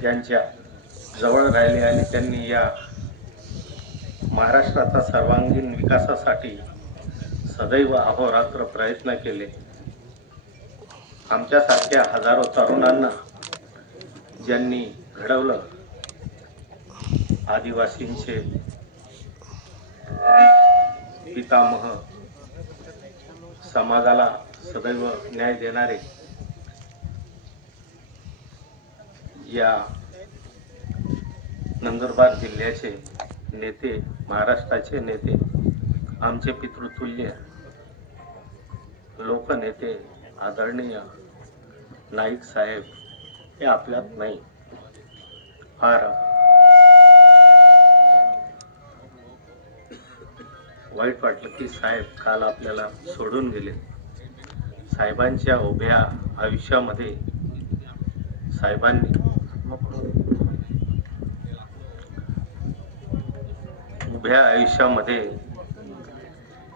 ज्यांच्या जवळ राहिले आणि त्यांनी या महाराष्ट्राचा सर्वांगीण विकासासाठी सदैव अहोरात्र प्रयत्न केले। आमच्यासारख्या हजारो तरुणांना ज्यांनी घडवलं, आदिवासींचे पितामह, समाजाला सदैव न्याय देणारे या नंदुरबार जिल्ह्याचे नेते, महाराष्ट्राचे नेते, आमचे पितृतुल्य लोकनेते आदरणीय नाईक साहेब हे आपल्यात नाही। फार वाईट वाटलं की साहेब काल आपल्याला सोडून गेले। साहेबांच्या उभ्या आयुष्यामध्ये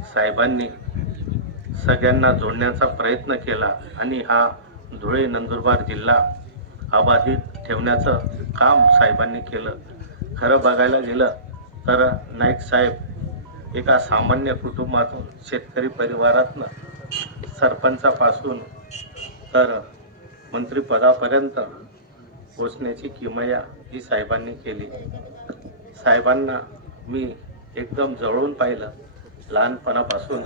साहेबांनी सगळ्यांना जोडण्याचा प्रयत्न केला आणि हा धुळे नंदुरबार जिल्हा अबाधित ठेवण्याचं काम साहेबांनी केलं। खरं बघायला गेलं तर नाईक साहेब एका सामान्य कुटुंबातून, शेतकरी परिवारातनं सरपंचापासून तर मंत्रिपदापर्यंत पोचण्याची किमया ही साहेबांनी केली। साहेबांना मी एकदम जवळून पाहिलं। लहानपणापासून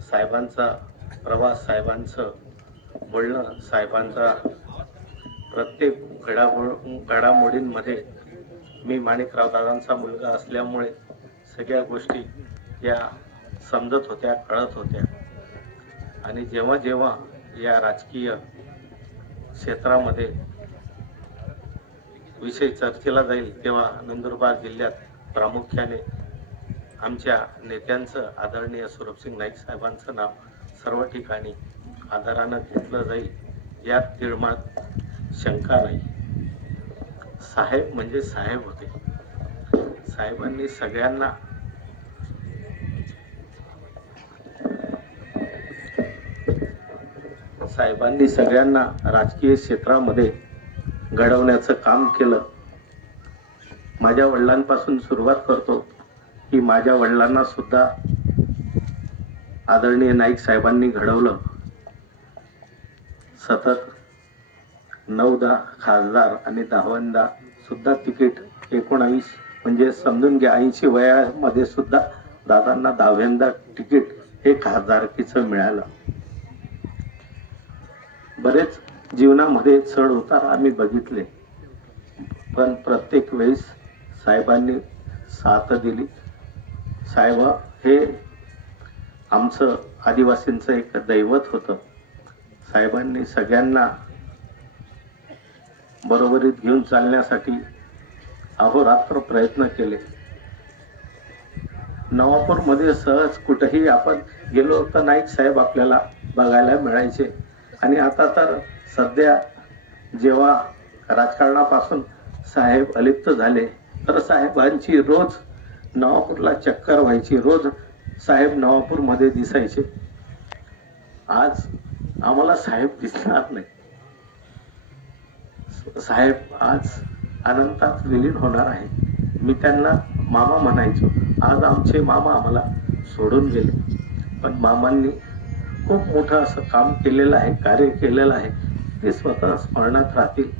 साहेबांचा प्रवास, साहेबांचं बोलणं, साहेबांचा प्रत्येक घडामोडींमध्ये मी माणिकराव दादांचा मुलगा असल्यामुळे सगळ्या गोष्टी या समजत होत्या, कळत होत्या। आणि जेव्हा जेव्हा या राजकीय क्षेत्रामध्ये विषय चर्चेला जाईल तेव्हा नंदुरबार जिल्ह्यात प्रामुख्याने आमच्या नेत्यांचं, आदरणीय स्वरूपसिंग नाईक साहेबांचं नाव सर्व ठिकाणी आदरानं घेतलं जाईल, यात तिळमात्र शंका नाही। साहेब म्हणजे साहेब होते। साहेबांनी सगळ्यांना राजकीय क्षेत्रामध्ये घडवण्याचं काम केलं। माझ्या वडिलांपासून सुरुवात करतो की माझ्या वडिलांना सुद्धा आदरणीय नाईक साहेबांनी घडवलं। सतत 9दा खासदार आणि 10दा सुद्धा तिकीट, 19 म्हणजे समजून घ्या 80 वयामध्ये सुद्धा दादांना 10व्यांदा तिकीट हे खासदारकीचं मिळालं। बरेच जीवनामध्ये चढ उतार आम्ही बघितले, पण प्रत्येक वेळेस साहेबांनी साथ दिली। साहेब हे आमचं आदिवासींचं एक दैवत होतं। साहेबांनी सगळ्यांना बरोबरीत घेऊन चालण्यासाठी अहोरात्र प्रयत्न केले। नवापूरमध्ये सहज कुठेही आपण गेलो तर नाईक साहेब आपल्याला बघायला मिळायचे। आणि आता तर सध्या जेव्हा राजकारणापासून साहेब अलिप्त झाले तर साहेबांची रोज नवापूरला चक्कर व्हायची, रोज साहेब नवापूरमध्ये दिसायचे। आज आम्हाला साहेब दिसणार नाही। साहेब आज अनंतात विलीन होणार आहे। मी त्यांना मामा म्हणायचो। आज आमचे मामा आम्हाला सोडून गेले, पण मामांनी खूप मोठं असं काम केलेलं आहे, कार्य केलेलं आहे, ते स्वतः स्मरणात राहतील।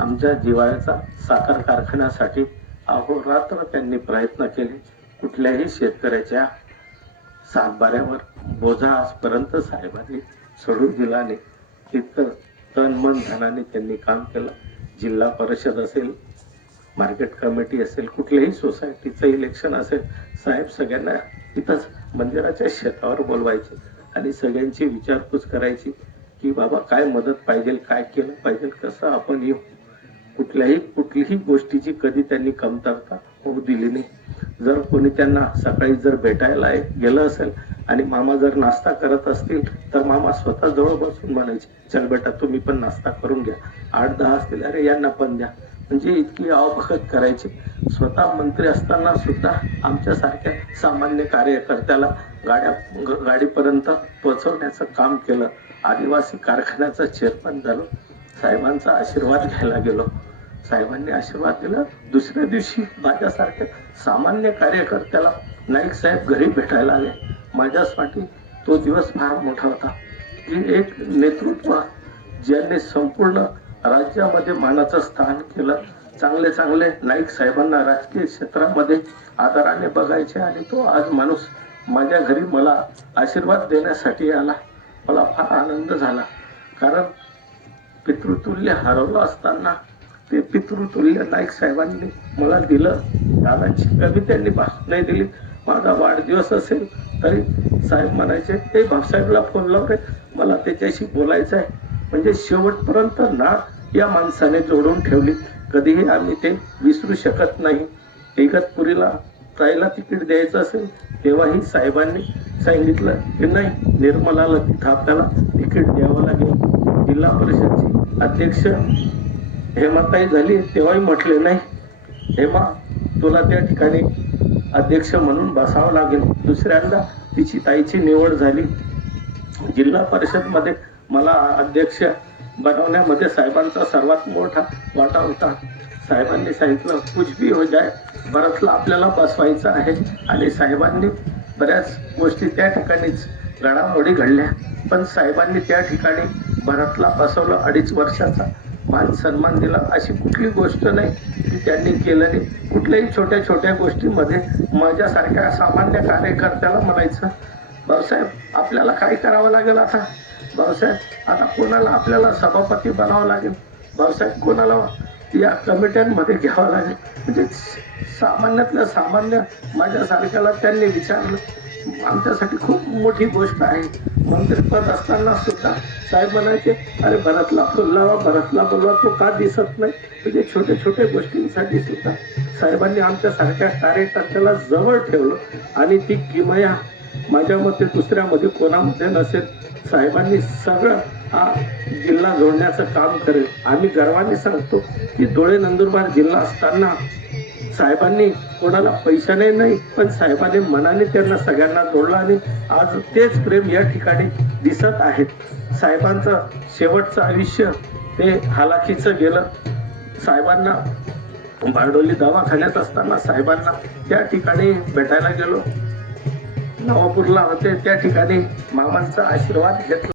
आमच्या जिव्हाळ्याचा साखर कारखान्यासाठी अहोरात्र त्यांनी प्रयत्न केले। कुठल्याही शेतकऱ्याच्या सातबाऱ्यावर बोजा आजपर्यंत साहेबांनी सोडून दिला नाही। इतकं तन मन धनाने त्यांनी काम केलं। जिल्हा परिषद असेल, मार्केट कमिटी असेल, कुठल्याही सोसायटीचं इलेक्शन असेल, साहेब सगळ्यांना इथंच मंदिराच्या शेतावर बोलवायचे आणि सगळ्यांची विचारपूस करायची की बाबा काय मदत पाहिजे, काय केलं पाहिजे, कसं आपण येऊ। कुठलीही गोष्टीची कधी त्यांनी कमतरता होऊ दिली नाही। जर कोणी त्यांना सकाळी जर भेटायला गेलं असेल आणि मामा जर नाश्ता करत असतील तर मामा स्वतः जवळ बसून म्हणायचे, चल बेटा तुम्ही पण नाश्ता करून घ्या। 8-10 असतील, अरे यांना पण द्या। म्हणजे इतकी आवभगत करायची। स्वतः मंत्री असताना सुद्धा आमच्यासारख्या सामान्य कार्यकर्त्याला गाडीपर्यंत पोहोचवण्याचं काम केलं। आदिवासी कारखान्याचं चेअरमन झालो, साहेबांचा आशीर्वाद घ्यायला गेलो। साहेबांनी आशीर्वाद दिला. दुसऱ्या दिवशी माझ्यासारख्या सामान्य कार्यकर्त्याला नाईक साहेब घरी भेटायला आले. माझ्यासाठी तो दिवस फार मोठा होता की एक नेतृत्व ज्यांनी संपूर्ण राज्यामध्ये मानाचं स्थान केलं. चांगले चांगले नाईक साहेबांना राजकीय क्षेत्रामध्ये आदराने बघायचे आणि तो आज माणूस माझ्या घरी मला आशीर्वाद देण्यासाठी आला. मला फार आनंद झाला, कारण पितृतुल्य हरवलं असताना ते पितृतुल्य नाईक साहेबांनी मला दिलं. दादांची कमी त्यांनी नाही दिली. माझा वाढदिवस असेल तरी साहेब म्हणायचे, ते भाऊसाहेबला फोन लाव रे, मला त्याच्याशी बोलायचं आहे. म्हणजे शेवटपर्यंत नाळ या माणसाने जोडून ठेवली. कधीही आम्ही ते विसरू शकत नाही. इगतपुरीला जायला तिकीट द्यायचं असेल तेव्हाही साहेबांनी सांगितलं की नाही, निर्मलाला तिथं आपल्याला तिकीट द्यावं लागेल. जिल्हा परिषदची अध्यक्ष हेमाताई झाली तेव्हाही म्हटले, नाही हेमा, तुला त्या ठिकाणी अध्यक्ष म्हणून बसावं लागेल. दुसऱ्यांदा तिची ताईची निवड झाली. जिल्हा परिषद मध्ये मला अध्यक्ष बनवण्यामध्ये साहेबांचा सर्वात मोठा वाटा होता. साहेबांनी सांगितलं कुछ भी हो जाए, भरतला आपल्याला बसवायचं आहे. आणि साहेबांनी बऱ्याच गोष्टी त्या ठिकाणीच घडामोडी घडल्या, पण साहेबांनी त्या ठिकाणी भरतला बसवलं. 2.5 वर्षाचा मान सन्मान दिला. अशी कुठली गोष्ट नाही की त्यांनी केलं नाही. कुठल्याही छोट्या छोट्या गोष्टीमध्ये माझ्यासारख्या सामान्य कार्यकर्त्याला म्हणायचं, भाऊसाहेब आपल्याला काय करावं लागेल आता, भाऊसाहेब आता कोणाला आपल्याला सभापती बनावं लागेल, भाऊसाहेब कोणाला या कमिट्यांमध्ये घ्यावं लागेल. म्हणजे सामान्यातलं सामान्य माझ्यासारख्याला त्यांनी विचारलं. आमच्यासाठी खूप मोठी गोष्ट आहे. मंत्रिपद असताना सुद्धा साहेब म्हणायचे, अरे भरतला बोलवा, भरतला बोलवा, तो का दिसत नाही. म्हणजे छोट्या छोट्या गोष्टींसाठी सुद्धा साहेबांनी आमच्यासारख्या कार्यकर्त्याला जवळ ठेवलं आणि ती किमया माझ्या मते दुसऱ्यामध्ये कोणामध्ये नसेल. साहेबांनी सगळं हा जिल्हा जोडण्याचं काम करेल. आम्ही गर्वाने सांगतो की धुळे नंदुरबार जिल्हा असताना साहेबांनी कोणाला पैशाने नाही, पण साहेबांनी मनाने त्यांना सगळ्यांना जोडलं आणि आज तेच प्रेम या ठिकाणी दिसत आहे. साहेबांचं शेवटचं आयुष्य ते हालाखीचं गेलं. साहेबांना बारडोली दवाखान्यात असताना साहेबांना त्या ठिकाणी भेटायला गेलो. नवापूरला होते, त्या ठिकाणी मामांचा आशीर्वाद घेतला.